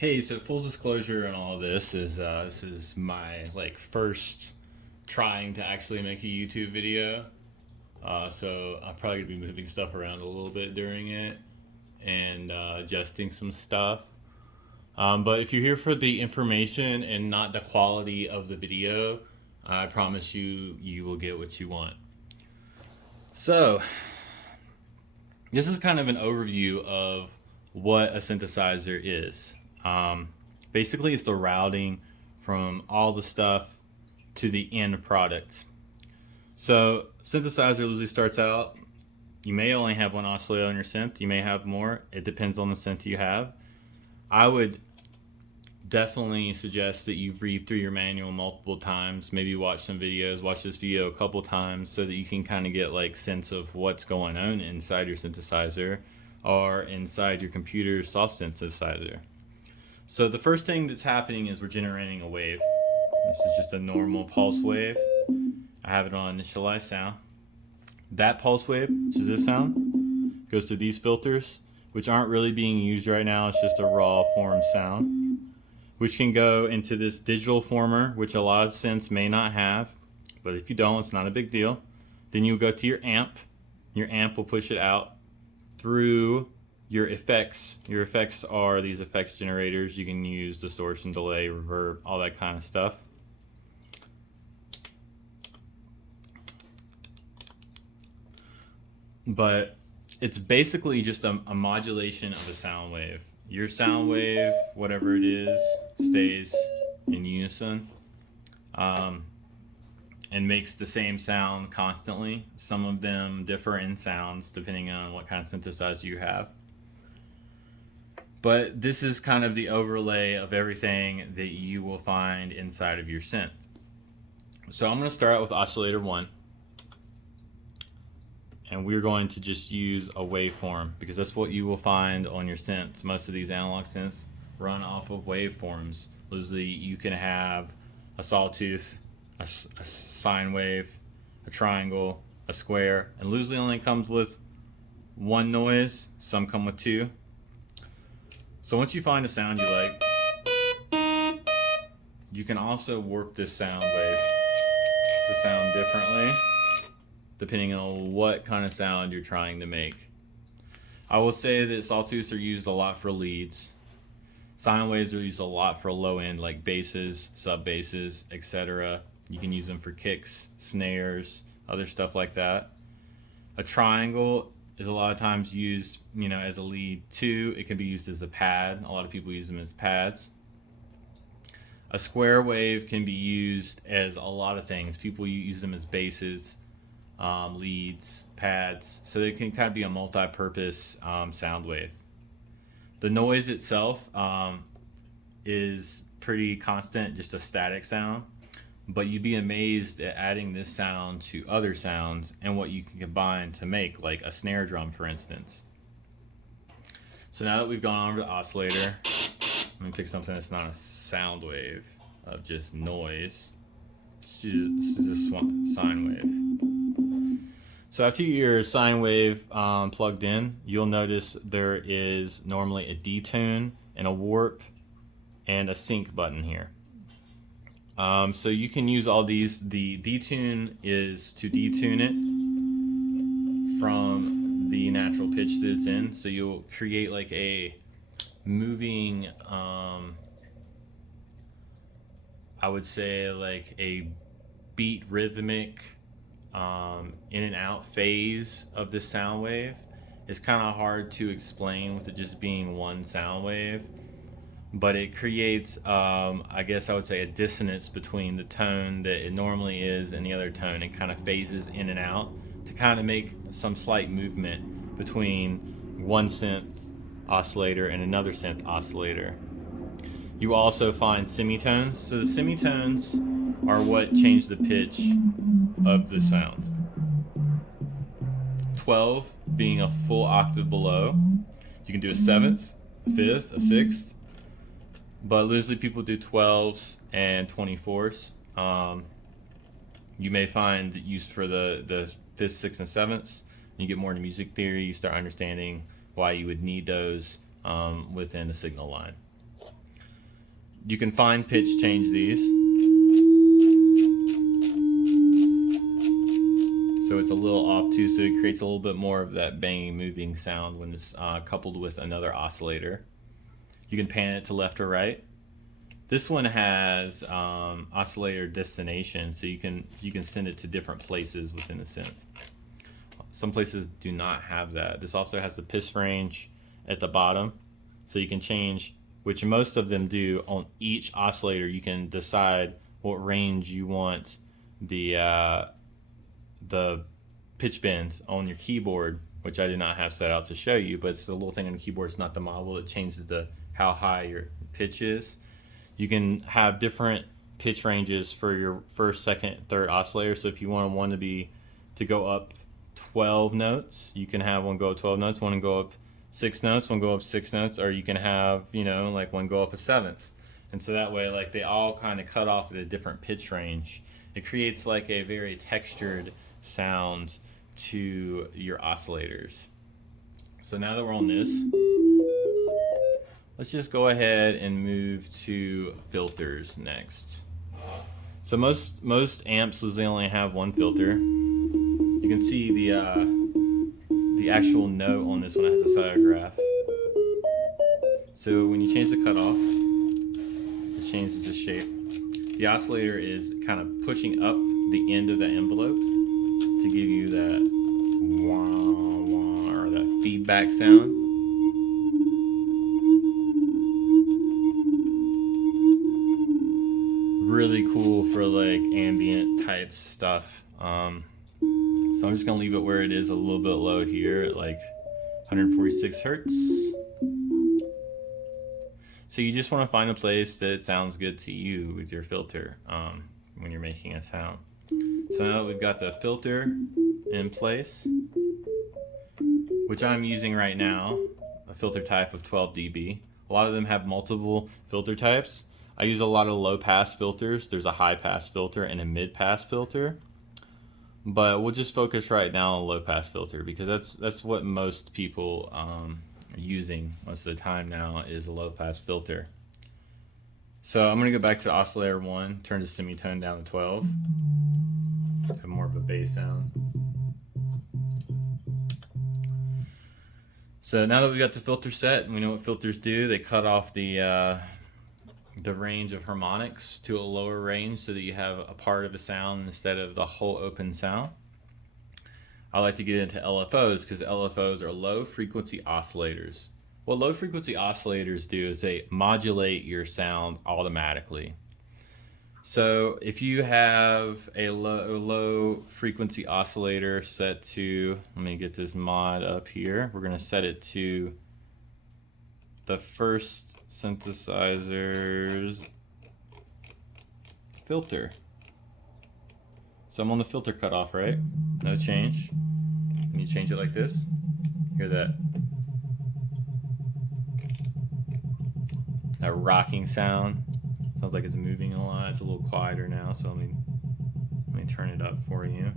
Hey, so full disclosure on all of this is my first trying to actually make a YouTube video. So I'm probably gonna be moving stuff around a little bit during it and adjusting some stuff. But if you're here for the information and not the quality of the video, I promise you will get what you want. So this is kind of an overview of what a synthesizer is. Um, Basically, it's the routing from all the stuff to the end product. So, synthesizer usually starts out. You may only have one oscillator on your synth. You may have more. It depends on the synth you have. I would definitely suggest that you read through your manual multiple times. Maybe watch some videos. Watch this video a couple times so that you can kind of get sense of what's going on inside your synthesizer or inside your computer's soft synthesizer. So the first thing that's happening is we're generating a wave. This is just a normal pulse wave. I have it on initialize sound. That pulse wave, which is this sound, goes to these filters, which aren't really being used right now. It's just a raw form sound, which can go into this digital former, which a lot of synths may not have. But if you don't, it's not a big deal. Then you go to your amp. Your amp will push it out through your effects. Your effects are these effects generators. You can use distortion, delay, reverb, all that kind of stuff. But it's basically just a modulation of a sound wave. Your sound wave, whatever it is, stays in unison and makes the same sound constantly. Some of them differ in sounds depending on what kind of synthesizer you have. But this is kind of the overlay of everything that you will find inside of your synth. So I'm going to start out with oscillator 1. And we're going to just use a waveform because that's what you will find on your synths. Most of these analog synths run off of waveforms. Usually you can have a sawtooth, a sine wave, a triangle, a square, and loosely only comes with one noise. Some come with two. So once you find a sound you like, you can also warp this sound wave to sound differently depending on what kind of sound you're trying to make. I will say that sawtooths are used a lot for leads. Sine waves are used a lot for low end like basses, sub basses, etc. You can use them for kicks, snares, other stuff like that. A triangle is a lot of times used, as a lead too. It can be used as a pad. A lot of people use them as pads. A square wave can be used as a lot of things. People use them as basses, leads, pads, so they can kind of be a multi-purpose sound wave. The noise itself is pretty constant, just a static sound, but you'd be amazed at adding this sound to other sounds and what you can combine to make like a snare drum, for instance. So now that we've gone over the oscillator, I'm gonna pick something that's not a sound wave of just noise. This is a sine wave. So after your sine wave plugged in, you'll notice there is normally a detune and a warp and a sync button here. So you can use all these. The detune is to detune it from the natural pitch that it's in. So you'll create like a moving, I would say like a beat rhythmic in and out phase of this sound wave. It's kind of hard to explain with it just being one sound wave, but it creates I guess I would say a dissonance between the tone that it normally is and the other tone. It kind of phases in and out to kind of make some slight movement between one synth oscillator and another synth oscillator. You also find semitones. So the semitones are what change the pitch of the sound. 12 being a full octave below. You can do a seventh, a fifth, a sixth, but usually people do 12s and 24s. You may find use for the fifth, sixth, and sevenths. You get more into music theory, you start understanding why you would need those within the signal line. You can fine pitch change these. So it's a little off too, so it creates a little bit more of that banging, moving sound when it's coupled with another oscillator. You can pan it to left or right. This one has oscillator destination, so you can send it to different places within the synth. Some places do not have that. This also has the pitch range at the bottom, so you can change, which most of them do on each oscillator. You can decide what range you want the pitch bends on your keyboard, which I did not have set out to show you, but it's the little thing on the keyboard. It's not the model. It changes how high your pitch is. You can have different pitch ranges for your first, second, third oscillator. So if you want one to go up 12 notes, you can have one go up 12 notes, one go up 6 notes, one go up 6 notes, or you can have, like one go up a seventh. And so that way, like, they all kind of cut off at a different pitch range. It creates like a very textured sound to your oscillators. So now that we're on this, let's just go ahead and move to filters next. So most amps usually only have one filter. You can see the actual note on this one has a oscillograph. So when you change the cutoff, it changes the shape. The oscillator is kind of pushing up the end of the envelope to give you that wah wah, or that feedback sound. Really cool for like ambient type stuff. So I'm just gonna leave it where it is, a little bit low here at like 146 hertz. So you just want to find a place that sounds good to you with your filter when you're making a sound. So now that we've got the filter in place, which I'm using right now, a filter type of 12 dB. A lot of them have multiple filter types. I use a lot of low pass filters. There's a high pass filter and a mid pass filter. But we'll just focus right now on low pass filter, because that's what most people are using most of the time now, is a low pass filter. So I'm gonna go back to oscillator 1, turn the semitone down to 12, have more of a bass sound. So now that we've got the filter set and we know what filters do, they cut off the range of harmonics to a lower range so that you have a part of a sound instead of the whole open sound. I like to get into LFOs because LFOs are low frequency oscillators. What low frequency oscillators do is they modulate your sound automatically. So if you have a low frequency oscillator set to, let me get this mod up here, we're going to set it to the first synthesizer's filter. So I'm on the filter cutoff, right? No change. When you change it like this, hear that rocking sound. Sounds like it's moving a lot. It's a little quieter now, so let me turn it up for you.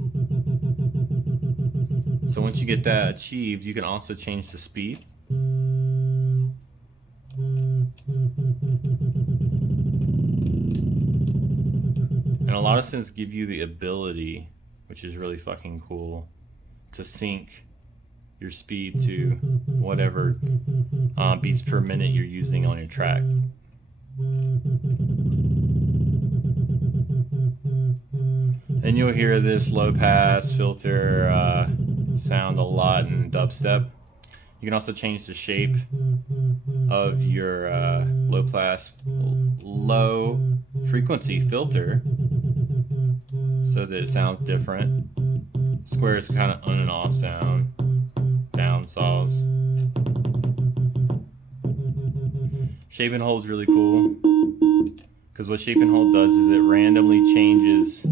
So once you get that achieved, you can also change the speed. And a lot of synths give you the ability, which is really fucking cool, to sync your speed to whatever beats per minute you're using on your track. And you'll hear this low pass filter sound a lot in dubstep. You can also change the shape of your low frequency filter so that it sounds different. Squares kind of on and off sound. Down saws. Shape and hold's really cool, because what shape and hold does is it randomly changes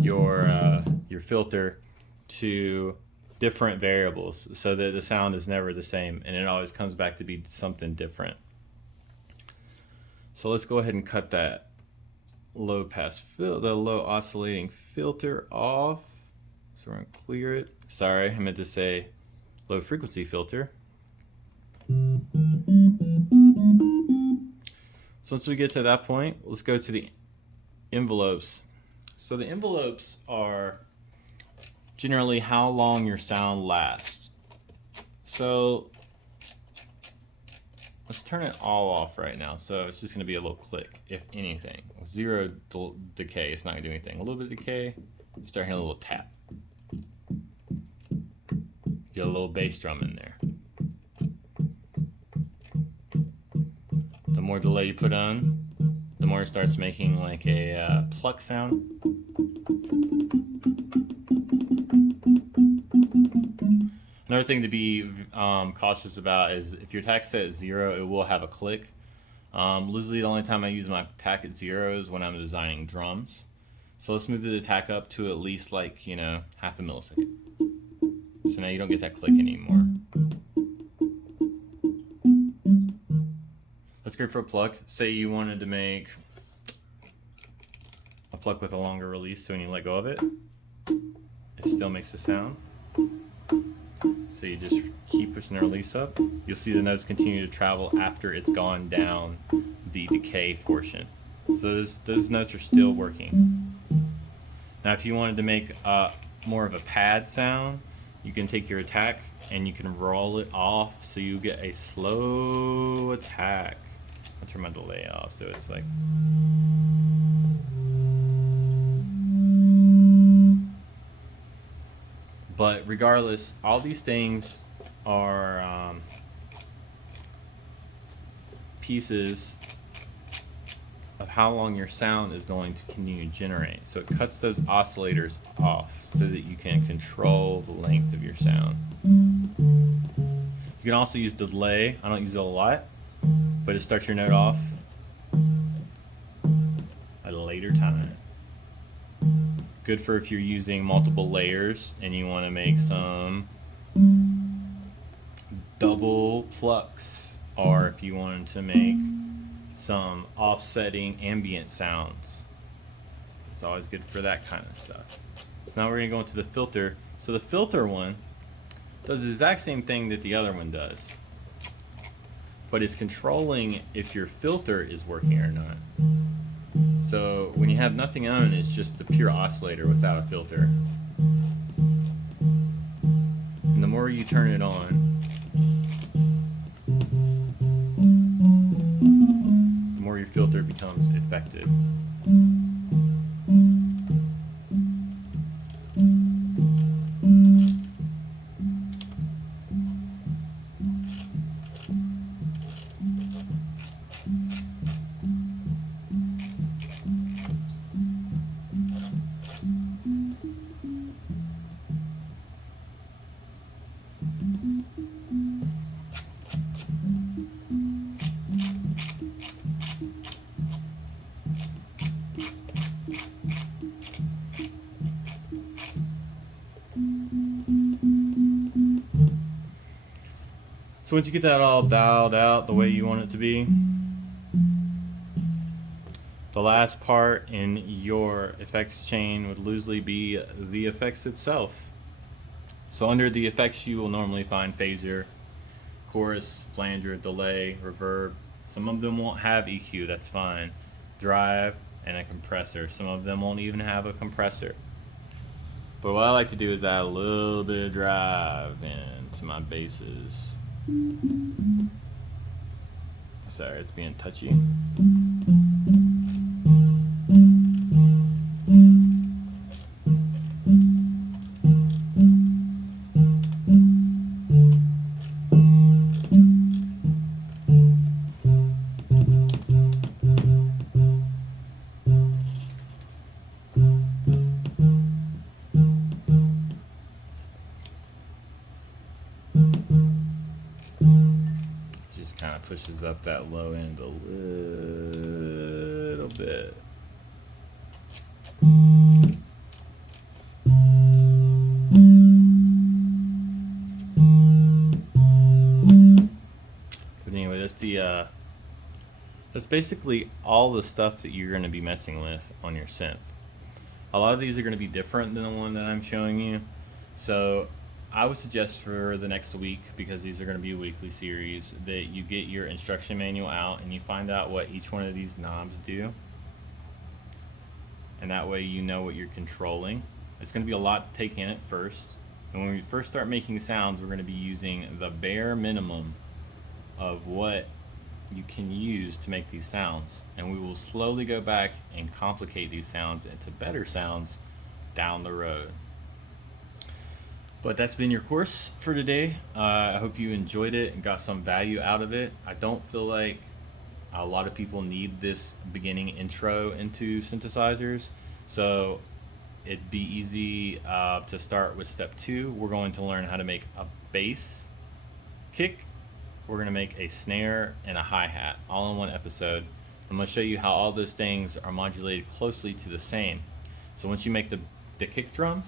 your filter to different variables so that the sound is never the same and it always comes back to be something different. So let's go ahead and cut that low pass the low oscillating filter off. So we're gonna clear it. Sorry, I meant to say low frequency filter. So once we get to that point, let's go to the envelopes. So the envelopes are generally how long your sound lasts. So let's turn it all off right now. So it's just going to be a little click, if anything. Zero decay, it's not going to do anything. A little bit of decay, you start hearing a little tap. Get a little bass drum in there. The more delay you put on, the more it starts making like a pluck sound. Another thing to be cautious about is if your attack's set at 0, it will have a click. Usually the only time I use my attack at 0 is when I'm designing drums. So let's move the attack up to at least like, you know, half a millisecond. So now you don't get that click anymore. Let's go for a pluck. Say you wanted to make a pluck with a longer release, so when you let go of it, it still makes a sound. So you just keep pushing the release up. You'll see the notes continue to travel after it's gone down the decay portion. So those notes are still working. Now if you wanted to make more of a pad sound, you can take your attack and you can roll it off so you get a slow attack. I'll turn my delay off so it's like... But regardless, all these things are pieces of how long your sound is going to continue to generate. So it cuts those oscillators off so that you can control the length of your sound. You can also use the delay. I don't use it a lot, but it starts your note off at a later time. Good for if you're using multiple layers and you want to make some double plucks, or if you wanted to make some offsetting ambient sounds. It's always good for that kind of stuff. So now we're going to go into the filter. So the filter one does the exact same thing that the other one does, but it's controlling if your filter is working or not. So when you have nothing on, it's just the pure oscillator without a filter. And the more you turn it on, the more your filter becomes effective. So once you get that all dialed out the way you want it to be, the last part in your effects chain would loosely be the effects itself. So under the effects you will normally find phaser, chorus, flanger, delay, reverb. Some of them won't have EQ, that's fine. Drive and a compressor. Some of them won't even have a compressor. But what I like to do is add a little bit of drive into my basses. Sorry, it's being touchy. Kind of pushes up that low end a little bit. But anyway, that's basically all the stuff that you're going to be messing with on your synth. A lot of these are going to be different than the one that I'm showing you. So I would suggest for the next week, because these are going to be a weekly series, that you get your instruction manual out and you find out what each one of these knobs do. And that way you know what you're controlling. It's going to be a lot to take in at first. And when we first start making sounds, we're going to be using the bare minimum of what you can use to make these sounds. And we will slowly go back and complicate these sounds into better sounds down the road. But that's been your course for today. I hope you enjoyed it and got some value out of it. I don't feel like a lot of people need this beginning intro into synthesizers, so it'd be easy to start with step 2. We're going to learn how to make a bass kick, we're going to make a snare, and a hi-hat all in one episode. I'm going to show you how all those things are modulated closely to the same. So once you make the kick drum,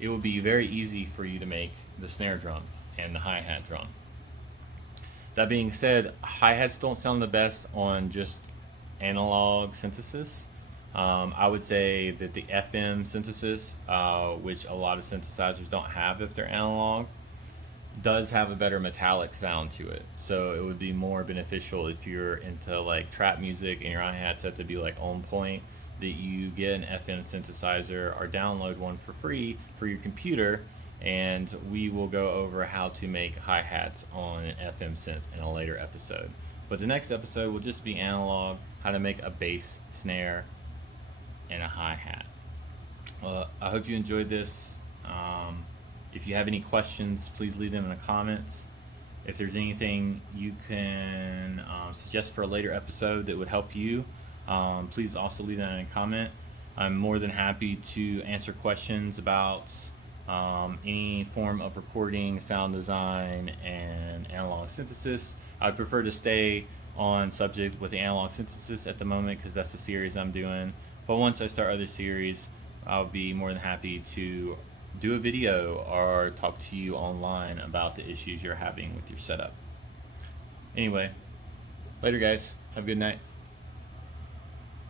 it will be very easy for you to make the snare drum and the hi-hat drum. That being said, hi-hats don't sound the best on just analog synthesis. I would say that the FM synthesis, which a lot of synthesizers don't have if they're analog, does have a better metallic sound to it. So it would be more beneficial if you're into like trap music and your hi-hat set to be like on point, that you get an FM synthesizer or download one for free for your computer, and we will go over how to make hi-hats on an FM synth in a later episode. But the next episode will just be analog, how to make a bass, snare, and a hi-hat. I hope you enjoyed this. If you have any questions, please leave them in the comments. If there's anything you can suggest for a later episode that would help you, please also leave that in a comment. I'm more than happy to answer questions about any form of recording, sound design, and analog synthesis. I prefer to stay on subject with the analog synthesis at the moment because that's the series I'm doing. But once I start other series, I'll be more than happy to do a video or talk to you online about the issues you're having with your setup. Anyway, later guys. Have a good night.